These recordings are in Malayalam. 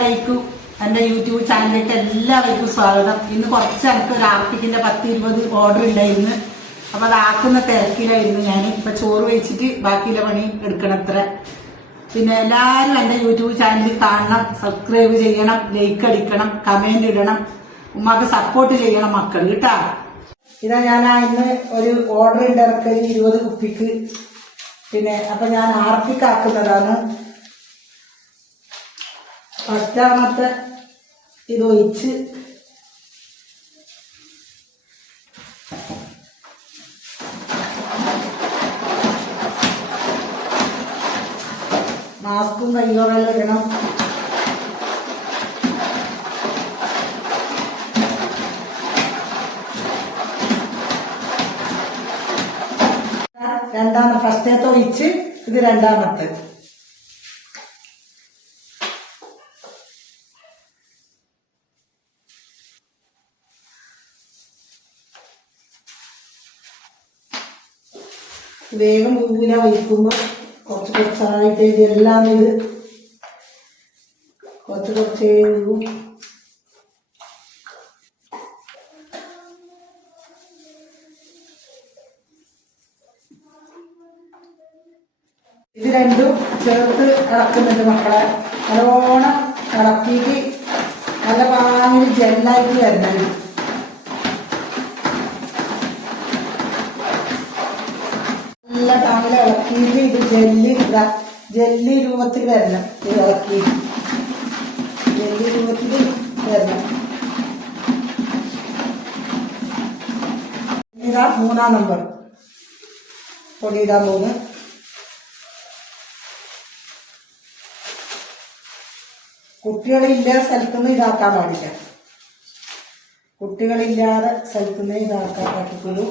അസ്സലാമലൈക്കും. എൻ്റെ യൂട്യൂബ് ചാനലിലേക്ക് എല്ലാവർക്കും സ്വാഗതം. ഇന്ന് കുറച്ച് എനിക്ക് ഒരു ആർട്ടിക്കിൻ്റെ 10-20 ഓർഡർ ഉണ്ടായിരുന്നു. അപ്പോൾ അതാക്കുന്ന തിരക്കിലായിരുന്നു ഞാൻ. ഇപ്പം ചോറ് വെച്ചിട്ട് ബാക്കിയുള്ള പണി എടുക്കണത്ര. പിന്നെ എല്ലാവരും എൻ്റെ യൂട്യൂബ് ചാനൽ കാണണം, സബ്സ്ക്രൈബ് ചെയ്യണം, ലൈക്ക് അടിക്കണം, കമൻറ്റ് ഇടണം, ഉമ്മക്ക് സപ്പോർട്ട് ചെയ്യണം മക്കൾ കേട്ടാ. ഇതാ ഞാൻ ഇന്ന് ഒരു ഓർഡർ ഉണ്ട് ഇറക്കൽ 20 കുപ്പിക്ക്. പിന്നെ അപ്പം ഞാൻ ആർട്ടിക്കാക്കുന്നതാണ്. ഫസ്റ്റാമത്തെ ഇതൊഴിച്ച് മാസ്കും കയ്യോറെല്ലാം ഇടണം. ഫസ്റ്റത്തെ ഒഴിച്ച് ഇത് രണ്ടാമത്തെ. വേഗം പൂവില ഒഴിക്കുമ്പോൾ കുറച്ച് കുറച്ചായിട്ട് ഇതെല്ലാം ഇത് കുറച്ച് കുറച്ചേ ഉള്ളൂ. ഇത് രണ്ടും ചേർത്ത് ഇളക്കുന്നുണ്ട് മക്കളെ. നല്ലോണം ഇളക്കിയിട്ട് നല്ല പാങ്ങിൽ ജെല്ലായിട്ട് വരുന്നത്. നല്ല പാങ്ങിൽ ഇളക്കിയിട്ട് ഇത് ജെല്ലി രൂപത്തിൽ വരണം. ഇത് ഇളക്കിയിട്ട് ജെല്ലി രൂപത്തിൽ വരണം. ഇതാ 3-ാം നമ്പർ പൊടി ഇടാൻ പോകുന്നു. കുട്ടികളില്ലാത്ത സ്ഥലത്തുനിന്ന് ഇതാക്കാൻ പാടില്ല. കുട്ടികളില്ലാതെ സ്ഥലത്തുനിന്ന് ഇതാക്കാൻ പറ്റുള്ളൂ.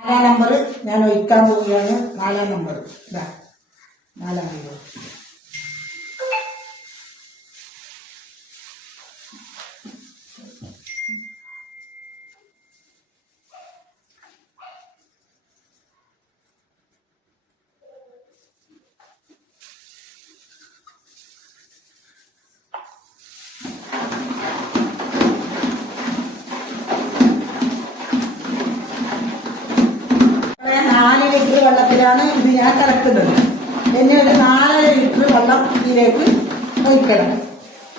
നാലാം നമ്പർ ഞാൻ ഒഴിക്കാൻ പോവുകയാണ്. 4-ാം നമ്പർ ഇതാ 4-ാം നമ്പർ. വെള്ളത്തിലാണ് ഇത് ഞാൻ കലക്കുന്നത്. ഇനി ഒരു 4.5 ലിറ്റർ വെള്ളം ഇതിലേക്ക് ഒഴിക്കണം.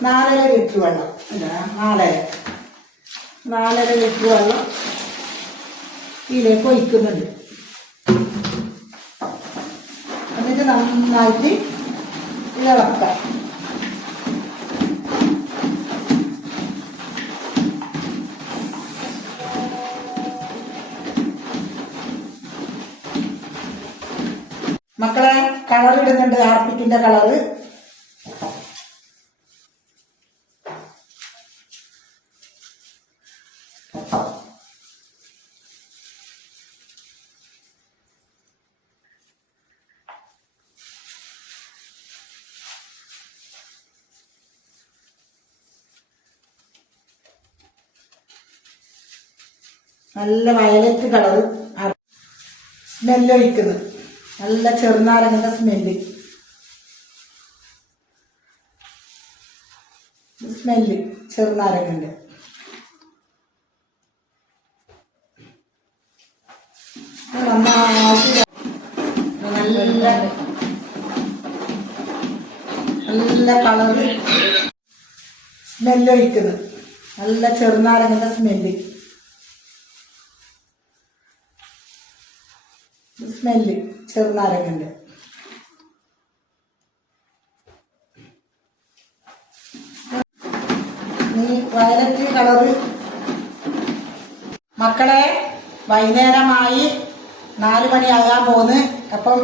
4.5 ലിറ്റർ വെള്ളം. 4.5 ലിറ്റർ വെള്ളം ഇതിലേക്ക് ഒഴിക്കുന്നുണ്ട്. എന്നിട്ട് നന്നായിട്ട് ഇളക്കാം. മക്കളെ കളർ ഇടുന്നുണ്ട്. ആർപ്പിക്കിന്റെ കളറ് നല്ല വയലറ്റ് കളറ്. സ്മെല്ല് ഒഴിക്കുന്നത് നല്ല ചെറുനാരങ്ങന്റെ സ്മെല്ല്. ചെറുനാരങ്ങന്റെ നല്ല കളറ്. സ്മെല്ല് ഒഴിക്കുന്നത് നല്ല ചെറുനാരങ്ങന്റെ സ്മെല്ല്. ചെറുനാരങ്ങന്റെ വയലറ്റ് കളറ്. മക്കളെ വൈകുന്നേരമായി 4 മണിയാകാൻ പോന്ന്. അപ്പം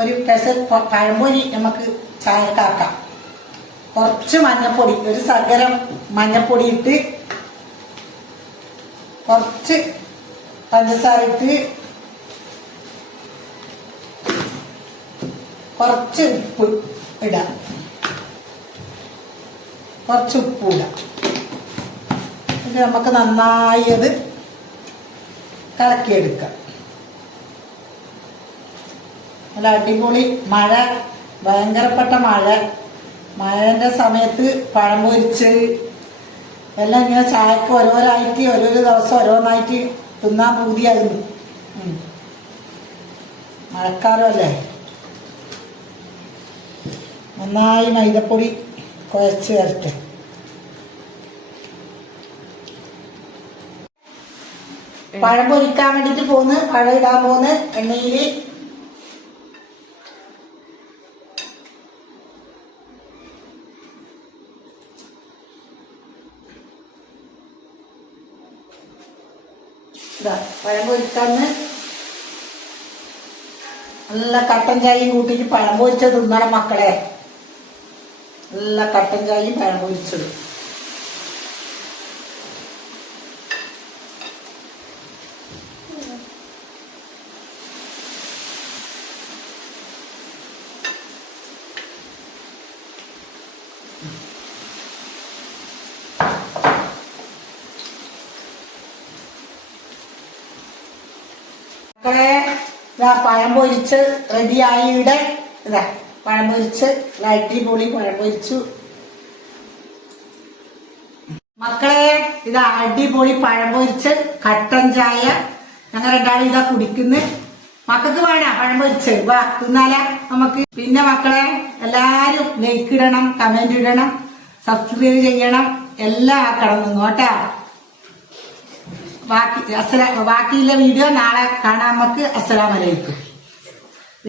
ഒരു പെസൽ പഴംപൊരി നമുക്ക് ചായക്കാക്കാം. കുറച്ച് മഞ്ഞപ്പൊടി, ഒരു ശകലം മഞ്ഞപ്പൊടി ഇട്ട്, കുറച്ച് പഞ്ചസാര ഇട്ട്, കുറച്ച് ഉപ്പ് ഇടാം, കുറച്ച് ഉപ്പ് ഇടാം. ഇത് നമുക്ക് നന്നായി അത് കലക്കിയെടുക്കാം. നല്ല അടിപൊളി മഴ, ഭയങ്കരപ്പെട്ട മഴൻ്റെ സമയത്ത് പഴം പൊരിച്ച് എല്ലാം ഇങ്ങനെ ചായക്ക് ഓരോരായിട്ട് ഓരോരോ ദിവസം ഓരോന്നായിട്ട് തിന്നാൻ പൂതിയായിരുന്നു. മഴക്കാലമല്ലേ. നന്നായി മൈദപ്പൊടി കുഴച്ച് ചേർത്ത് പഴം പൊരിക്കാൻ വേണ്ടിട്ട് പഴം ഇടാൻ പോന്ന് എണ്ണയിൽ. പഴം പൊരിക്കാന്ന് നല്ല കട്ടൻ ചായയും കൂട്ടിട്ട് പഴം പൊരിച്ചത് തിന്നണം മക്കളെ. നല്ല കട്ടൻ ചായയും പഴം പൊരിച്ചത്. മക്കളെ ഇതാ പഴം പൊരിച്ച് റെഡിയായി. ഇവിടെ ഇതാ പഴം പൊരിച്ച് അടിപൊളി പഴം പൊരിച്ചു. മക്കളെ ഇതാ അടിപൊളി പഴം പൊരിച്ച് കട്ടൻ ചായ ഞങ്ങൾ രണ്ടാളും ഇതാ കുടിക്കുന്നു. മക്കൾക്ക് വേണം പഴം പൊരിച്ച്, വാ തിന്നാല നമുക്ക്. പിന്നെ മക്കളെ എല്ലാരും ലൈക്ക് ഇടണം, കമന്റ് ഇടണം, സബ്സ്ക്രൈബ് ചെയ്യണം, എല്ലാം ആക്കണം നിന്നോട്ടാ. ബാക്കിയുള്ള വീഡിയോ നാളെ കാണാം നമുക്ക്. അസ്സലാമു അലൈക്കും.